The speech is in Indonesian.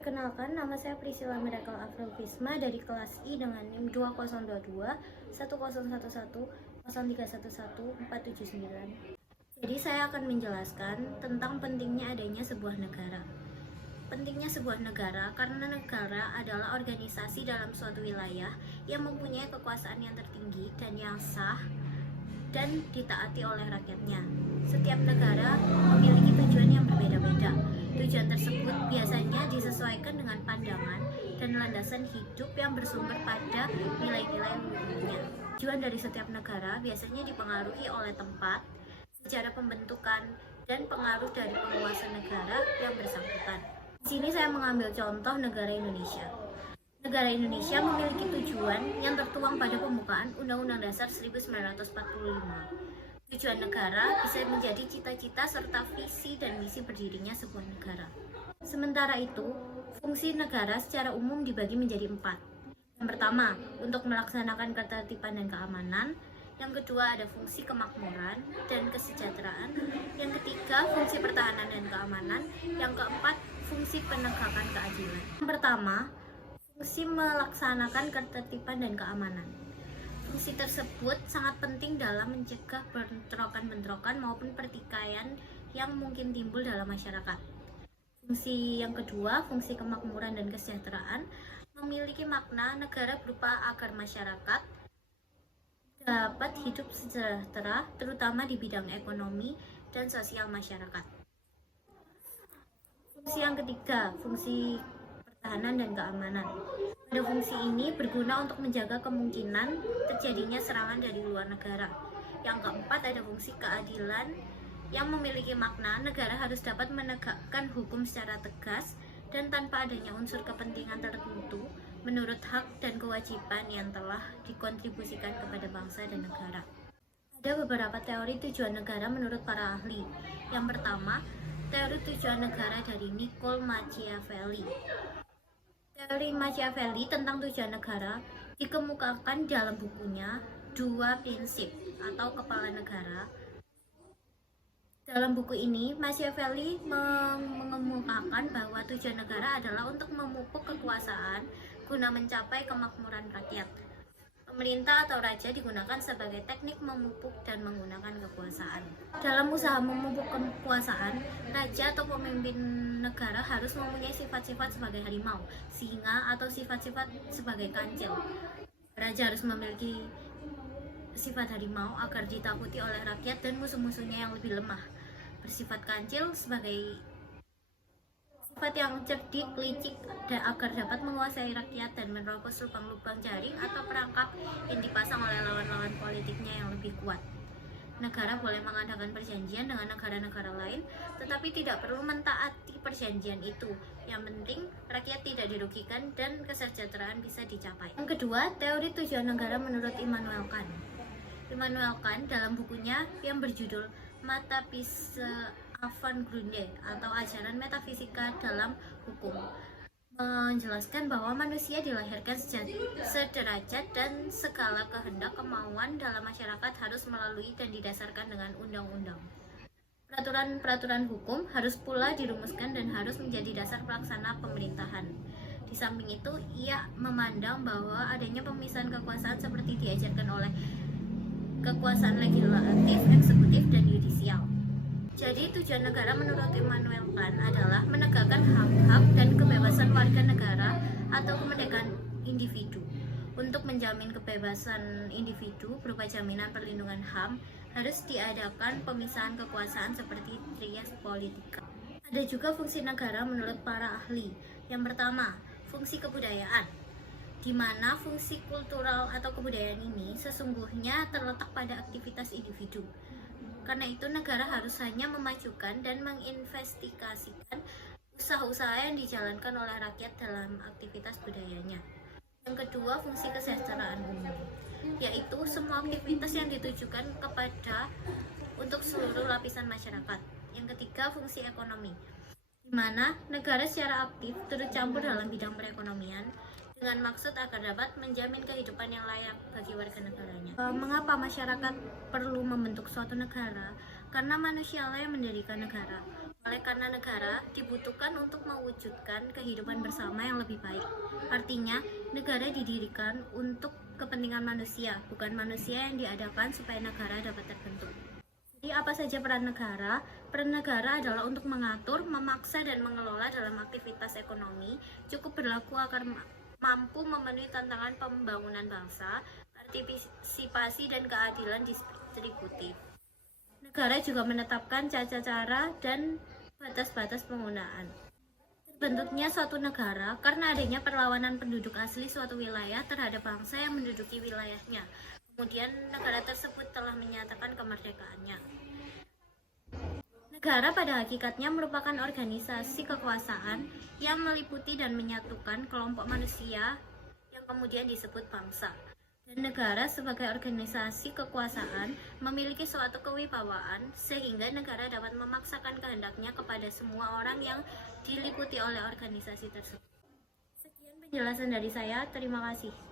Perkenalkan, nama saya Priscilla Miracle Afrovisma dari kelas I dengan NIM 2022 1011 0311 479. Jadi saya akan menjelaskan tentang pentingnya adanya sebuah negara. Pentingnya sebuah negara karena negara adalah organisasi dalam suatu wilayah yang mempunyai kekuasaan yang tertinggi dan yang sah dan ditaati oleh rakyatnya. Setiap negara memiliki tujuan yang berbeda-beda. Tujuan tersebut biasanya disesuaikan dengan pandangan dan landasan hidup yang bersumber pada nilai-nilai luhurnya. Tujuan dari setiap negara biasanya dipengaruhi oleh tempat, sejarah pembentukan, dan pengaruh dari penguasa negara yang bersangkutan. Di sini saya mengambil contoh negara Indonesia. Negara Indonesia memiliki tujuan yang tertuang pada pembukaan Undang-Undang Dasar 1945. Tujuan negara bisa menjadi cita-cita serta visi dan misi berdirinya sebuah negara. Sementara itu, fungsi negara secara umum dibagi menjadi 4. Yang pertama, untuk melaksanakan ketertiban dan keamanan. Yang kedua, ada fungsi kemakmuran dan kesejahteraan. Yang ketiga, fungsi pertahanan dan keamanan. Yang keempat, fungsi penegakan keadilan. Yang pertama, fungsi melaksanakan ketertiban dan keamanan. Fungsi tersebut sangat penting dalam mencegah bentrokan-bentrokan maupun pertikaian yang mungkin timbul dalam masyarakat. Fungsi yang kedua, fungsi kemakmuran dan kesejahteraan, memiliki makna negara berupa agar masyarakat dapat hidup sejahtera, terutama di bidang ekonomi dan sosial masyarakat. Fungsi yang ketiga, fungsi pertahanan dan keamanan. Pada fungsi ini berguna untuk menjaga kemungkinan terjadinya serangan dari luar negara. Yang keempat, ada fungsi keadilan yang memiliki makna negara harus dapat menegakkan hukum secara tegas dan tanpa adanya unsur kepentingan tertentu menurut hak dan kewajiban yang telah dikontribusikan kepada bangsa dan negara. Ada beberapa teori tujuan negara menurut para ahli. Yang pertama, teori tujuan negara dari Niccolò Machiavelli. Teori Machiavelli tentang tujuan negara dikemukakan dalam bukunya Dua Prinsip atau Kepala Negara. Dalam buku ini, Machiavelli mengemukakan bahwa tujuan negara adalah untuk memupuk kekuasaan guna mencapai kemakmuran rakyat. Pemerintah atau raja digunakan sebagai teknik memupuk dan menggunakan kekuasaan. Dalam usaha memupuk kekuasaan, raja atau pemimpin negara harus mempunyai sifat-sifat sebagai harimau, singa, atau sifat-sifat sebagai kancil. Raja harus memiliki sifat harimau agar ditakuti oleh rakyat dan musuh-musuhnya yang lebih lemah. Bersifat kancil sebagai sifat yang cerdik, licik, dan agar dapat menguasai rakyat dan menerobos lubang-lubang jaring atau perangkap yang dipasang oleh lawan-lawan politiknya yang lebih kuat. Negara boleh mengadakan perjanjian dengan negara-negara lain, tetapi tidak perlu mentaati perjanjian itu. Yang penting, rakyat tidak dirugikan dan kesejahteraan bisa dicapai. Yang kedua, teori tujuan negara menurut Immanuel Kant. Immanuel Kant dalam bukunya yang berjudul Metaphysics Avant-Garde atau ajaran metafisika dalam hukum menjelaskan bahwa manusia dilahirkan sederajat dan segala kehendak kemauan dalam masyarakat harus melalui dan didasarkan dengan undang-undang. Peraturan-peraturan hukum harus pula dirumuskan dan harus menjadi dasar pelaksana pemerintahan. Di samping itu, ia memandang bahwa adanya pemisahan kekuasaan seperti diajarkan oleh kekuasaan legislatif, eksekutif, dan yudisial. Jadi tujuan negara menurut Immanuel Kant adalah menegakkan hak-hak dan kebebasan warga negara atau kemerdekaan individu. Untuk menjamin kebebasan individu berupa jaminan perlindungan HAM, harus diadakan pemisahan kekuasaan seperti trias politika. Ada juga fungsi negara menurut para ahli. Yang pertama, fungsi kebudayaan, di mana fungsi kultural atau kebudayaan ini sesungguhnya terletak pada aktivitas individu. Karena itu negara harus hanya memajukan dan menginvestigasikan usaha-usaha yang dijalankan oleh rakyat dalam aktivitas budayanya. Yang kedua, fungsi kesejahteraan umum, yaitu semua aktivitas yang ditujukan kepada untuk seluruh lapisan masyarakat. Yang ketiga, fungsi ekonomi, di mana negara secara aktif turut campur dalam bidang perekonomian dengan maksud agar dapat menjamin kehidupan yang layak bagi warga negaranya. Mengapa masyarakat perlu membentuk suatu negara? Karena manusialah yang mendirikan negara. Oleh karena negara dibutuhkan untuk mewujudkan kehidupan bersama yang lebih baik. Artinya, negara didirikan untuk kepentingan manusia, bukan manusia yang diadakan supaya negara dapat terbentuk. Jadi apa saja peran negara? Peran negara adalah untuk mengatur, memaksa, dan mengelola dalam aktivitas ekonomi, cukup berlaku agar mampu memenuhi tantangan pembangunan bangsa, partisipasi, dan keadilan distributif. Negara juga menetapkan tata cara dan batas-batas penggunaan. Terbentuknya suatu negara karena adanya perlawanan penduduk asli suatu wilayah terhadap bangsa yang menduduki wilayahnya. Kemudian negara tersebut telah menyatakan kemerdekaannya. Negara pada hakikatnya merupakan organisasi kekuasaan yang meliputi dan menyatukan kelompok manusia yang kemudian disebut bangsa. Dan negara sebagai organisasi kekuasaan memiliki suatu kewibawaan sehingga negara dapat memaksakan kehendaknya kepada semua orang yang diliputi oleh organisasi tersebut. Sekian penjelasan dari saya, terima kasih.